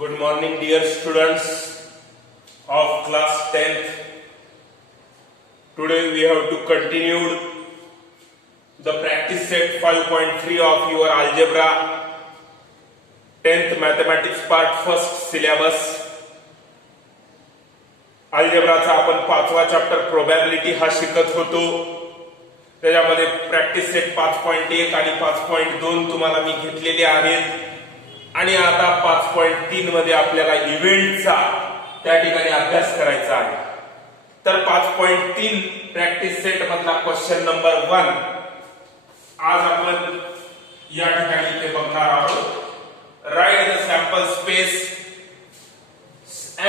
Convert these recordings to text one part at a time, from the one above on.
Good morning, dear students of class 10th. Today we have to continue the practice set 5.3 of your algebra 10th mathematics part first syllabus. अल्जेब्राचा आपण पाचवा chapter probability हा शिकत होतो. त्याच्यामध्ये practice set 5.1 आणि 5.2 तुम्हाला मी घेतलेले आहेत आणि आता 5.3 मध्ये आपल्याला इव्हेंटचा त्या ठिकाणी अभ्यास करायचा आहे. तर 5.3 प्रॅक्टिस सेट मधला क्वेश्चन नंबर 1 आज आपण या ठिकाणी इथे बघणार आहोत. Right the sample space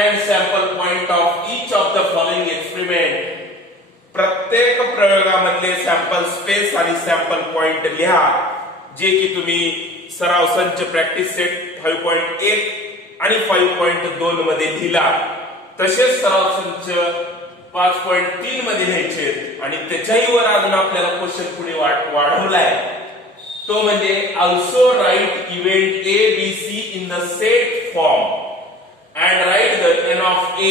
and sample point of each of the following experiment. प्रत्येक प्रयोगामधले सॅम्पल स्पेस आणि सॅम्पल पॉइंट लिहा जे की तुम्ही सराव संच प्रॅक्टिस सेट 5.1 आणि 5.2 मध्ये लिहिला. तसेच सराव संच 5.3 मध्ये लिहायचे आणि त्याच्याही वर अजून आपल्याला क्वेश्चन पुढे वाढवलाय तो म्हणजे also write event A B C in the set form and write the n of a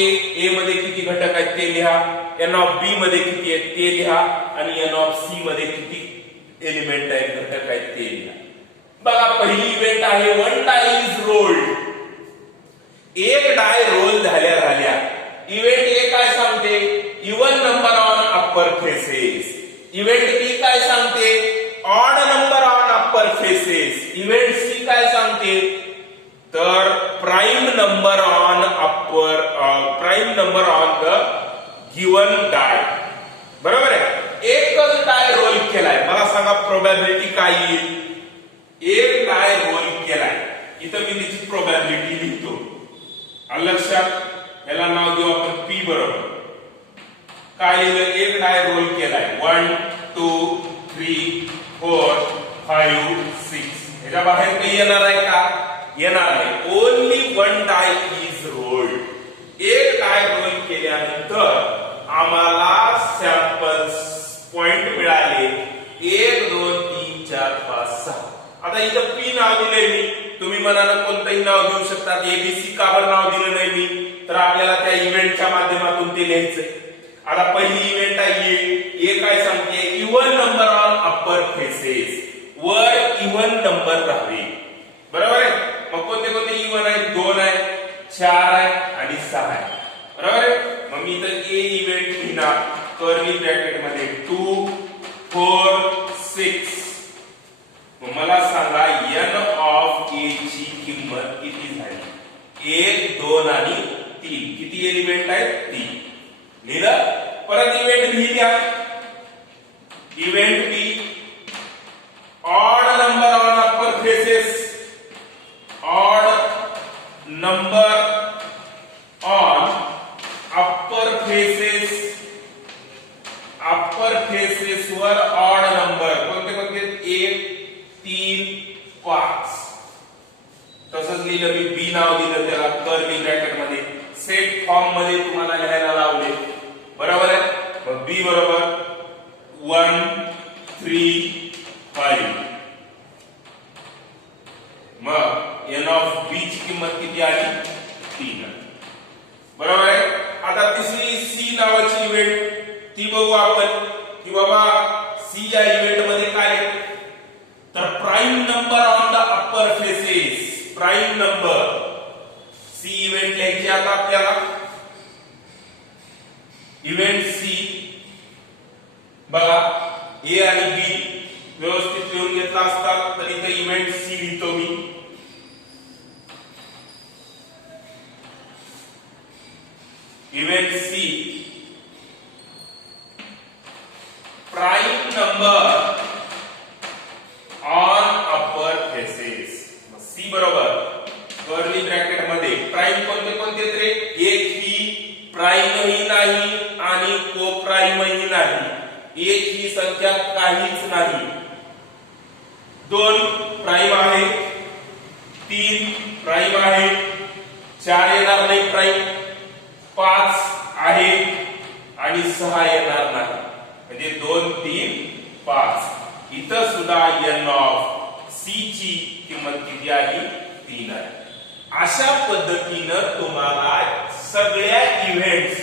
मध्ये किती घटक आहेत ते लिहा, n of b मध्ये किती आहेत ते लिहा आणि n of c मध्ये किती एलिमेंट आहेत घटक आहेत ते लिहा. बघा पहिली इव्हेंट आहे वन डाय इज रोल्ड. एक डाय रोल झाल्या इव्हेंट ए काय सांगते even number on upper faces. Event B काय सांगते odd number on upper faces. Event C काय सांगते तर prime number on the given die. बरोबर आहे. एकच डाय रोल केलाय. मला सांगा प्रोबॅबिलिटी काय येईल. एक डाय रोल केलाय. इथं मी त्याची प्रोबॅबिलिटी लिहितो. लक्षात याला नाव देऊ आपण पी. बरोबर काय लिहिलं एक डाय रोल केलाय 1 2 3 4 5 6. ह्याच्या बाहेर काही येणार आहे का येणार नाही. Only one die is rolled. एक डाय रोल केल्यानंतर आम्हाला सॅम्पल पॉइंट मिळाले 1 2 3 4 5 6. आता इथं पी नाव दिलंय मी. तुम्ही मनानं कोणतंही नाव घेऊ शकता. एबीसी का बरं नाव दिलं नाही मी तर आपल्याला त्या इव्हेंटच्या माध्यमातून ते लिहायचंय. आता पहिली इव्हेंट आहे ए काय सांगते even number on upper faces. वर इवन नंबर राहावे. बरोबर आहे. मग कोणते कोणते इवन आहेत 2 आहे 4 आहे आणि 6 आहे. बरोबर आहे. मग मी इथं ए इव्हेंट लिहिणार कर्ली ब्रॅकेट मध्ये 2 4 6. मग मला सांगा n ऑफ ए ची किंमत किती झाली 1 2 आणि 3. किती एलिमेंट आहेत 3. लिहिलं. परत इव्हेंट बी लिहा. Event B odd number on upper faces. odd number on upper faces वर odd number कोणते कोणते 1 3 5. तसंच लिहिलं मी बी नाव दिलं त्याला कर्ली ब्रॅकेट मध्ये सेट फॉर्म मध्ये तुम्हाला लिहायला लावले. बरोबर आहे. मग बी बरोबर 1 3 5. मग n ऑफ b ची किंमत किती आली 3. बरोबर आहे. आता तिसरी सी नावाची इव्हेंट ती बघू आपण की बाबा सी या इव्हेंट मध्ये काय तर prime number on the upper faces. Prime number C event लिहायची आता आपल्याला. इव्हेंट सी बघा ए आणि बी व्यवस्थित लिहून घेतला असता तर इथे इव्हेंट सी लिहितो मी. Event C prime number on upper faces. C बरोबर कर्ली ब्रॅकेट मध्ये प्राइम कोणते कोणते रे एक ही प्राइमही नाही आणि को प्राइमही नाही. एक ही संख्या काहीच नाही. 2 प्राइम आहे 3 प्राइम आहे 4 येणार नाही प्राइम 5 आहे आणि 6 येणार नाही. म्हणजे 2 3 5. इथं सुद्धा n ऑफ c ची किंमत किती आली 3 आहे. अशा पद्धतीनं तुम्हाला सगळ्या इव्हेंट्स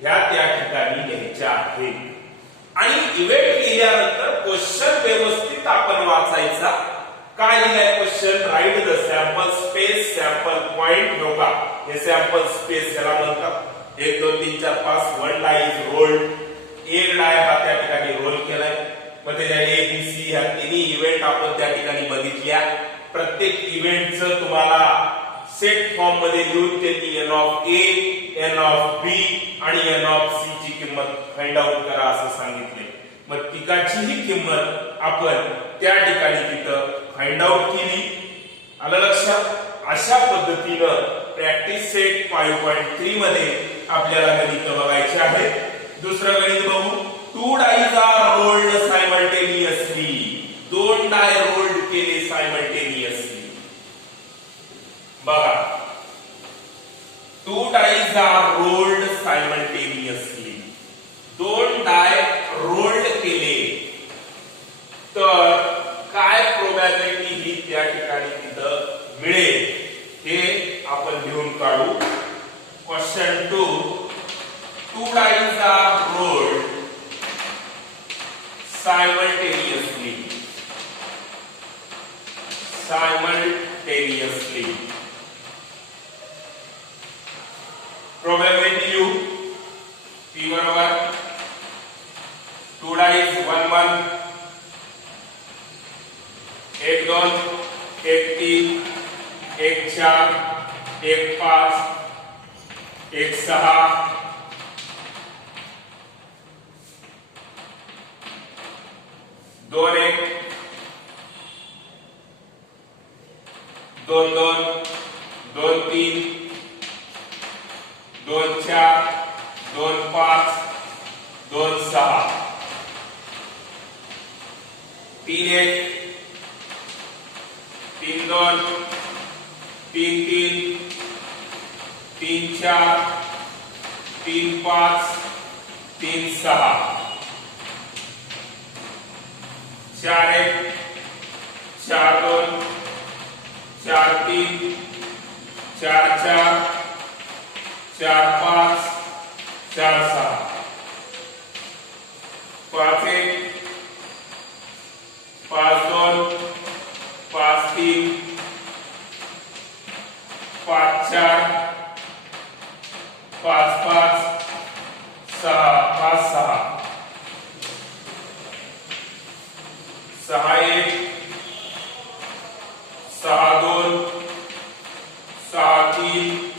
ह्या त्या ठिकाणी लिहायच्या आहेत आणि इव्हेंट लिहिल्यानंतर क्वेश्चन व्यवस्थित आपण वाचायचा. काय लिहिलाय question? Write the sample space sample point. बघा हे सॅम्पल स्पेस याला म्हणतात. 1 2 3 4 5 1 डाय इज रोल्ड. एक डाय हा त्या ठिकाणी रोल केलाय. मग त्याच्या ए बी सी ह्या तिन्ही इव्हेंट आपण त्या ठिकाणी बघितल्या. प्रत्येक इव्हेंटचं तुम्हाला सेट फॉर्म मध्ये लिहून त्यांनी N of A, N of B आणि एन ऑफ सी ची किंमत फाइंड आउट करा असं सांगितले. मग तिघाचीही किंमत आपण त्या ठिकाणी तिथं फाइंड आउट केली. आलं लक्षात? अशा पद्धतीनं प्रॅक्टिस सेट 5.3 मध्ये आपल्याला गणित बघायचे आहे. दुसरं गणित बघू. 2 dice are rolled simultaneously. 2 die rolled केले सायमल्टेनियसली. बघा 2 dice are rolled simultaneously. 2 die rolled केले तर काय प्रोबॅबिलिटी ही त्या ठिकाणी तिथं मिळेल हे आपण लिहून काढू. Question 2. 2 dice are rolled simultaneously. Simultaneously. Probability लिहू. P बरोबर 2 डाईज 1 1 1 2 1 3 1 4 1 5 1 6 2 1 2 2 2 3 2 4 2 5 2 6 3 1 3 2 3 3 3 4 3 5 3 6 4 1 4 2 4 3 4 4 4 5 4 6 5 1 5 2 5 3 5 4 5 5 6 5 6 6 1 6 2 6 3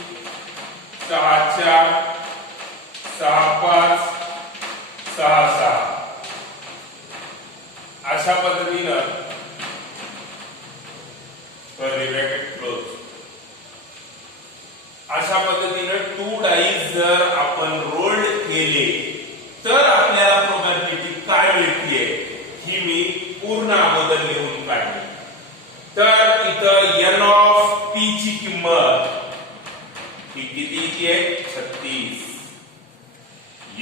6 4 6 5 6 6 अशा पद्धतीनं ब्रॅकेट क्लोज. अशा पद्धतीनं 2 डाईज जर आपण रोल्ड केले तर आपल्याला प्रोबॅबिलिटी काय मिळते ही मी पूर्ण अगोदर लिहून काढली. तर इथं एन ऑफ पी ची किंमत ही किती येते? 36.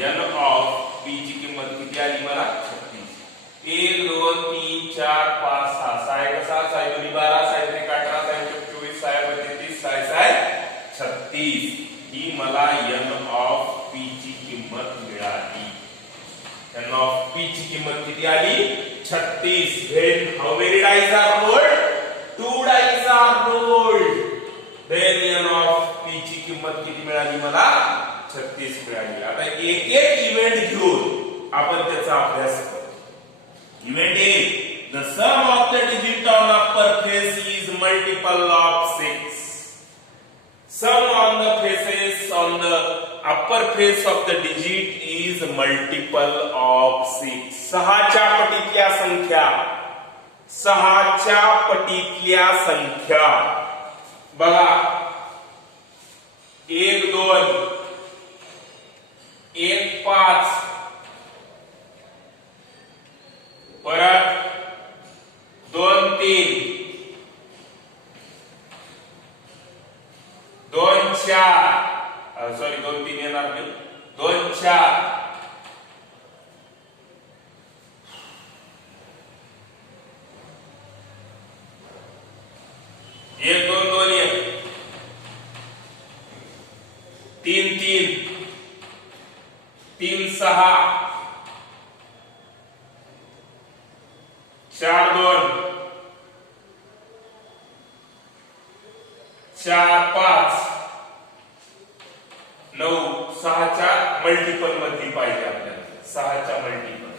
एन ऑफ पी ची किंमत किती आली मला? 36. 1 2 3 4 5 6 6 1 6 6 2 12 6 3 18 6 24 6 32 6 6 36 ही मला एन ऑफ पी ची किंमत मिळाली. एन ऑफ पी ची किंमत किती आली? 36. When how many dice are rolled? 2 dice are rolled. Then n of p ची किंमत किती मिळाली मला? 36 मिळाली. आता एक एक इव्हेंट घेऊन आपण त्याचा अभ्यास करू. Event A, the sum of the digit on upper face is multiple of 6. Sum on the faces on the upper face of the digit is multiple of 6. 6 च्या पटीतल्या संख्या. 6 च्या पटीतल्या संख्या बघा 1 2 1 5 परत 2 3 2 4 सॉरी 2 3 येणार नाही 2 4 1 2 2 1 6 4 2 4 5 9 6च्या मल्टिपल मध्ये पाहिजे आपल्याला 6च्या मल्टिपल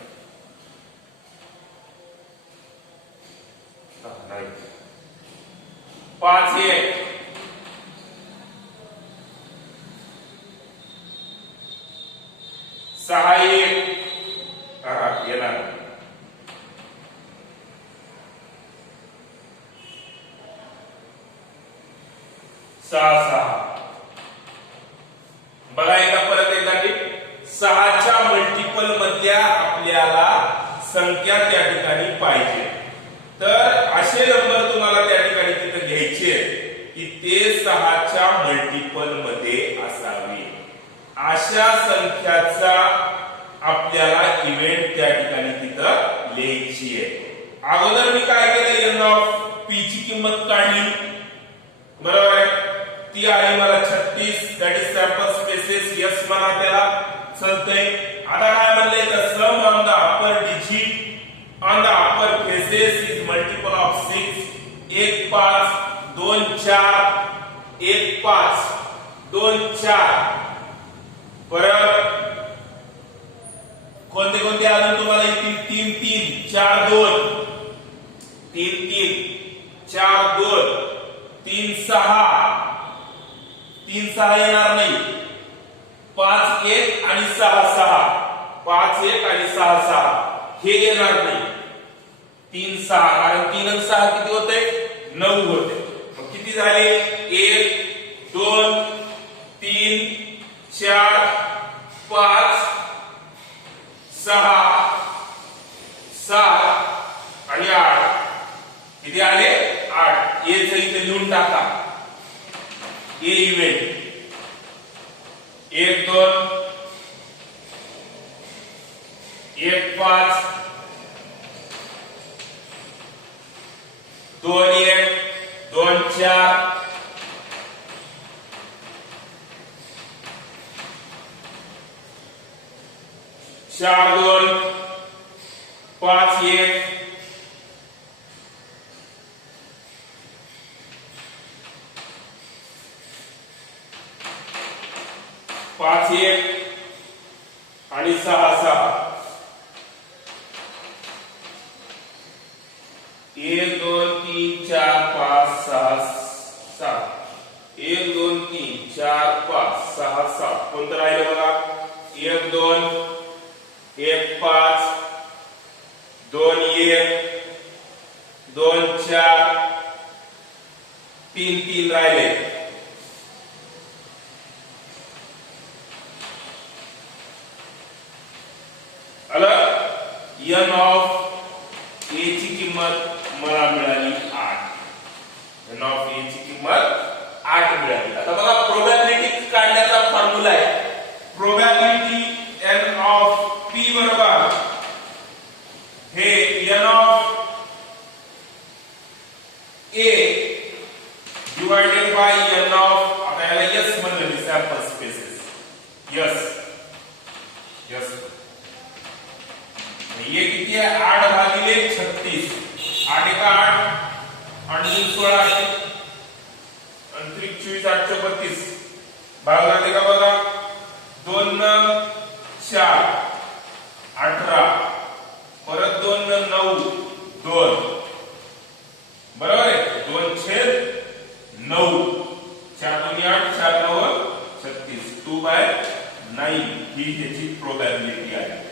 नाही 5 1 6 1 येणार 6 6 बघा एकदा परत एकदा की 6च्या मल्टिपल मधल्या आपल्याला संख्या त्या ठिकाणी पाहिजे तर असे नंबर तुम्हाला त्या ठिकाणी तिथे घ्यायचे की ते 6च्या मल्टिपल मध्ये असावे अशा संख्याचा आपल्याला इव्हेंट त्या ठिकाणी तिथं लिहायची आहे अगोदर मी काय केलं n ऑफ p ची किंमत काढली बरोबर आहे ती आली मला 36 that is sample spaces yes म्हणा त्याला चालतंय आता काय म्हणले तर sum on the upper digit on the upper faces is multiple of 6 1 5 2 4 1 5 2 4 परत कोणते कोणते अजून तुम्हाला येतील 3 3 4 2 3 3 4 2 3 6 3 6 येणार नाही 5 1 आणि 6 6 5 1 आणि 6 6 हे येणार नाही 3 6 कारण 3 आणि 6 किती होते 9 होते मग किती झाले 1 2 3 4 5 6 7 आणि 8 किती आले 8 ए चं इथे लिहून टाका ए इव्हेंट 1 2 1 5 2 1 2 4 4 2 5 1 5 1 आणि 6 6 1 2 3 4 5 6 7 1 2 3 4 5 6 7 कोणतं राहिलं बघा 1 2 1 5 2 1 2 4 3 3 राहिले n ऑफ a ची किंमत मला मिळाली 8 n ऑफ a ची किंमत 8 मिळाली आता बघा प्रोबॅबिलिटी काढण्याचा फॉर्म्युला आहे प्रोबॅबिलिटी n ऑफ p बरोबर हे n of a divided by n of आता याला s म्हणलं मी सॅम्पल स्पेसेस s ये किती आहे 8 भागिले 36 8 एका 8 आणि 16 अंतरिक 24 832 भाग झाले का बघा 2 न 4 18 परत 2 न 9 2 बरोबर आहे 2 छेद 9 4 2 8 4 9 36 2/9 ही त्याची प्रोबॅबिलिटी आहे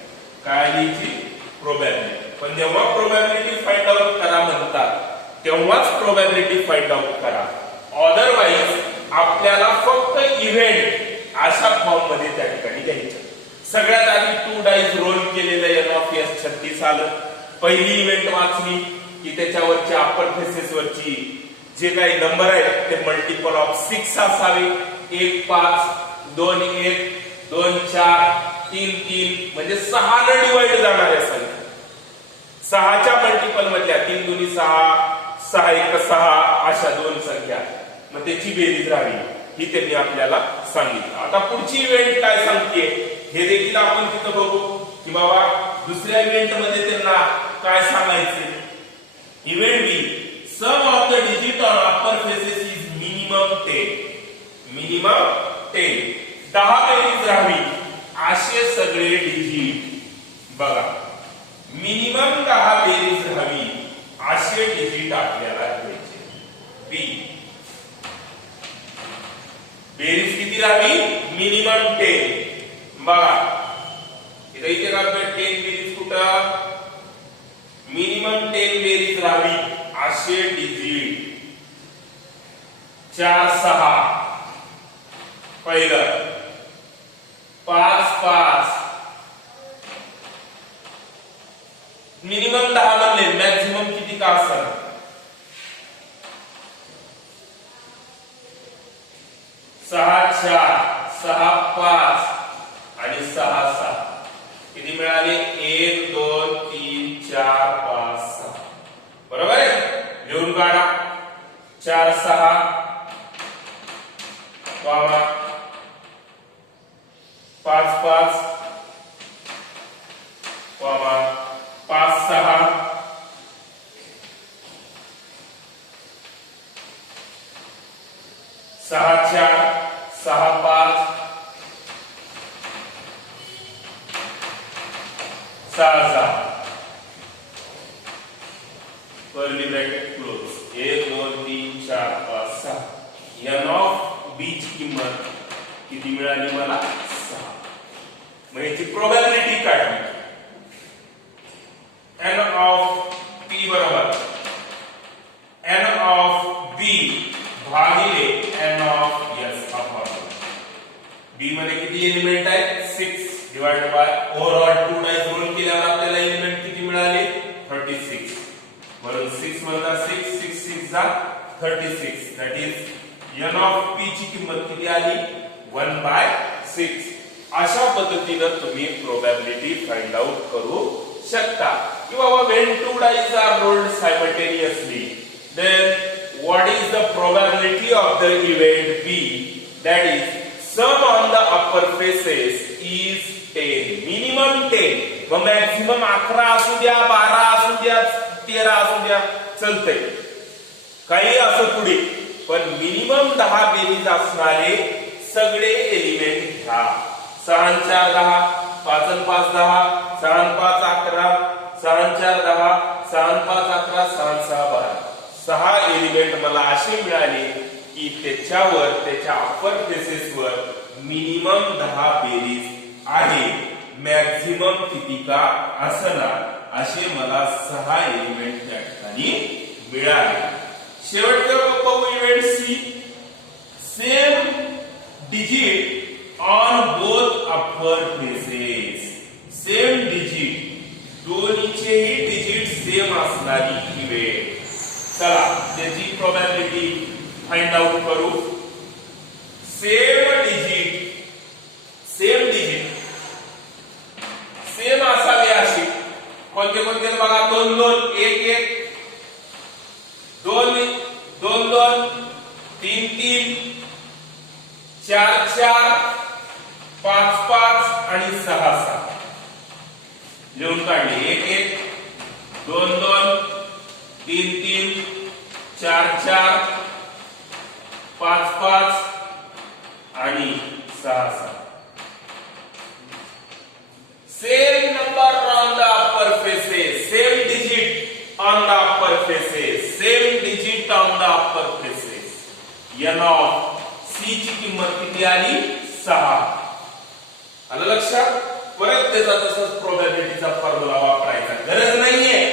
काय लिहायची प्रोबॅबिलिटी पण जेव्हा प्रोबॅबिलिटी फाइंड आउट करा म्हणतात तेव्हाच प्रोबॅबिलिटी फाइंड आउट करा अदरवाइज आपल्याला फक्त इव्हेंट अशा फॉर्म मध्ये त्या ठिकाणी घ्यायचं सगळ्यात आधी 2 डाइस रोल केलेलं n ऑफ s 36 आलं पहिली इव्हेंट वाचली की त्याच्यावरची अपर फेसेस वरची जे काही नंबर आहेत ते मल्टिपल ऑफ 6 असावे 1 5 2 1 2 4 3 3 म्हणजे 6 ने डिवाइड जाणाऱ्या संख्या 6च्या मल्टिपल मधल्या 3 2 6 6 1 6 अशा दोन संख्या मग त्याची बेरीज राहावी ही त्यांनी आपल्याला सांगितलं आता पुढची इव्हेंट काय सांगते हे देखील आपण तिथं बघू की बाबा दुसऱ्या इव्हेंट मध्ये त्यांना काय सांगायचे. Event B sum of the digit on upper faces is minimum 10. Minimum 10. 10 बेरीज राहावी असे सगळे डिजिट बघा. मिनिमम 10 बेरीज राहावी असे डिजिट आपल्याला घ्यायचे. बी बेरीज किती राहावी? मिनिमम 10. बघा इथे काय 10 बेरीज कुठं? मिनिमम 10 बेरीज राहावी असे डिजिट 4 6 पहिलं 5 5 मिनिमम 10 म्हणले मॅक्सिमम किती का असणार? 6 4 6 5 आणि 6 6 किती मिळाले? 1 2 3 4 5 6 बरोबर आहे. लिहून काढा. 4 6 comma 5 5 comma 5 6 6 4 6 5 6 6 curly bracket close. 1 2 3 4 5 6. n of b ची किंमत किती मिळाली मला? 6. मग याची प्रोबॅबिलिटी काढली. n ऑफ p बरोबर n ऑफ b भागिले n of s upon b मध्ये किती एलिमेंट आहेत? 6 divided by overall 2 times roll केल्यावर आपल्याला एलिमेंट किती मिळाले? 36. म्हणून 6 मधला 6 6 6 जा 36. That is n of p ची किंमत किती आली? 1/6. अशा पद्धतीने तुम्ही प्रोबॅबिलिटी फाइंड आउट करू शकता. की बाबा when two dice are rolled simultaneously then what is the probability of the event B? That is sum on the upper faces is 10. minimum 10. व मॅक्सिमम 11 असू द्या 12 असू द्या 13 असू द्या चलतंय काही असं पुढे, पण मिनिमम 10 बेरीज असणारे सगळे एलिमेंट घ्या. 6 4 10 5 5 10 6 5 11 6 4 10 6 5 11 6 6 12. 6 एलिमेंट मला असे मिळाले की त्याच्यावर त्याच्या अपर फेसेस वर मिनिमम 10 बेरीज आहे. मॅक्सिमम किती का असणार असे मला 6 एलिमेंट त्या ठिकाणी मिळाले. शेवटचं बघू event C. Same digit on both upper faces. Same digit दोन्हीचेही डिजिट सेम असणारी इव्हेंट. चला त्याची प्रोबॅबिलिटी फाइंड आउट करू. सेम डिजिट सेम असावे अशी कोणते कोणते बघा. 2 2 1 1 2 2 2 3 3 4 4 5 5 आणि 6 6 लिहून काढले. 1 1 2 2 3 3 4 4 5 5 आणि 6 6. Same number on the upper faces. Same digit on the upper faces. Same digit on the upper faces. n of c ची किंमत किती आली? 6. आलं लक्षात? परत त्याचा तसंच प्रोबॅबिलिटीचा फॉर्म्युला वापरायचा गरज नाहीये,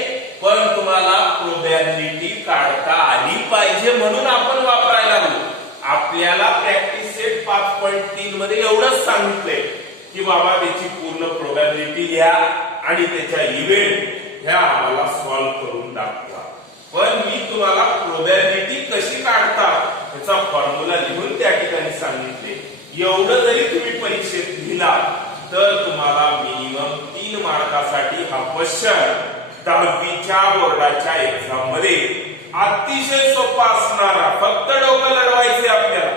पण तुम्हाला प्रोबॅबिलिटी काढता आली पाहिजे म्हणून आपण वापरायला लागलो. आपल्याला प्रॅक्टिस सेट 5.3 मध्ये एवढंच सांगितलंय की बाबा त्याची पूर्ण प्रोबॅबिलिटी लिहा आणि त्याच्या इव्हेंट ह्या आम्हाला सॉल्व्ह करून दाखवा. पण मी तुम्हाला प्रोबॅबिलिटी कशी काढतात याचा फॉर्म्युला लिहून त्या ठिकाणी सांगितले. एवढं जरी तुम्ही परीक्षेत लिहिला तर तुम्हाला मिनिमम 3 मार्कासाठी हा क्वेश्चन 10वीच्या बोर्डाच्या एक्झाम मध्ये अतिशय सोपा असणारा. फक्त डोकं लढवायचे आपल्याला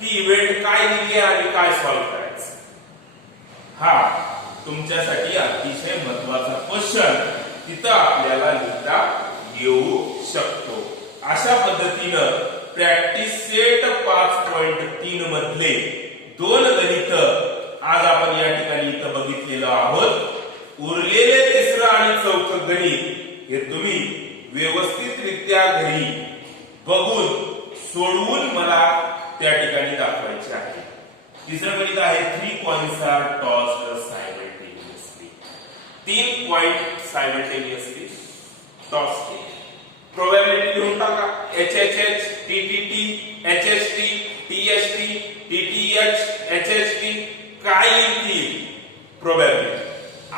की इव्हेंट काय लिहिली आणि काय सॉल्व्ह करायचं. हा तुमच्यासाठी अतिशय महत्वाचा क्वेश्चन तिथं आपल्याला लिहिता येऊ शकतो. अशा पद्धतीनं प्रॅक्टिस सेट 5.3 मधले दोन गणित आज आपण या ठिकाणी इथं बघितलेलं आहोत. उरलेले तिसरं आणि चौथं गणित हे तुम्ही व्यवस्थितरित्या घरी बघून सोडवून मला त्या ठिकाणी दाखवायचे आहे. तिसरं गणित आहे 3 coins are tossed simultaneously. 3 point simultaneously toss केले. प्रोबॅबिलिटी लिहून टाका. HHH TTT HHT THT TTH HHT काय येईल प्रोबॅबिलिटी.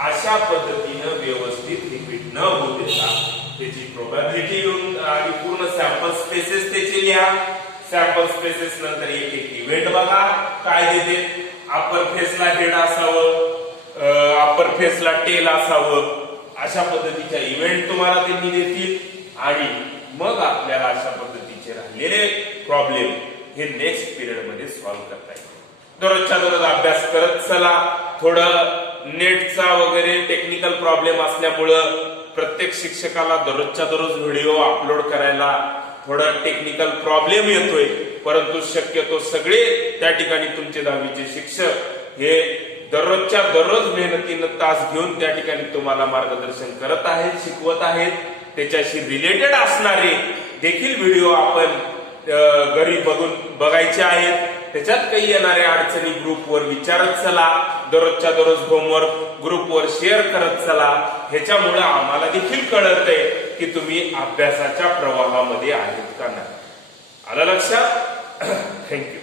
अशा पद्धतीनं व्यवस्थित रिपीट न होऊ देता त्याची प्रोबॅबिलिटी लिहून आणि पूर्ण सॅम्पल स्पेसेस त्याचे लिहा. सॅम्पल स्पेसेस नंतर एक एक इव्हेंट बघा काय देते. अपर फेसला हेड असावं, अपर फेसला टेल असावं, अशा पद्धतीच्या इव्हेंट तुम्हाला त्यांनी देतील आणि मग आपल्याला अशा पद्धतीचे राहिलेले प्रॉब्लेम हे नेक्स्ट पिरियड मध्ये सॉल्व्ह करता येईल. दररोजच्या दररोज अभ्यास करत चला. थोडं नेटचा वगैरे टेक्निकल प्रॉब्लेम असल्यामुळं प्रत्येक शिक्षकाला दररोजच्या दररोज व्हिडिओ अपलोड करायला थोडा टेक्निकल प्रॉब्लेम येतोय, परंतु शक्यतो सगळे त्या ठिकाणी तुमचे 10वीचे शिक्षक हे दररोजच्या दररोज मेहनतीनं तास घेऊन त्या ठिकाणी तुम्हाला मार्गदर्शन करत आहेत, शिकवत आहेत. त्याच्याशी रिलेटेड असणारे देखील व्हिडिओ आपण घरी बघायचे आहेत. त्याच्यात काही येणाऱ्या अडचणी ग्रुपवर विचारत चला. दररोजच्या दररोज होमवर्क ग्रुपवर शेअर करत चला. ह्याच्यामुळे आम्हाला देखील कळतंय की तुम्ही अभ्यासाच्या प्रवाहामध्ये आहेत का नाही. आलं लक्षात. थँक्यू.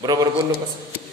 बरोबर बोललो कसं.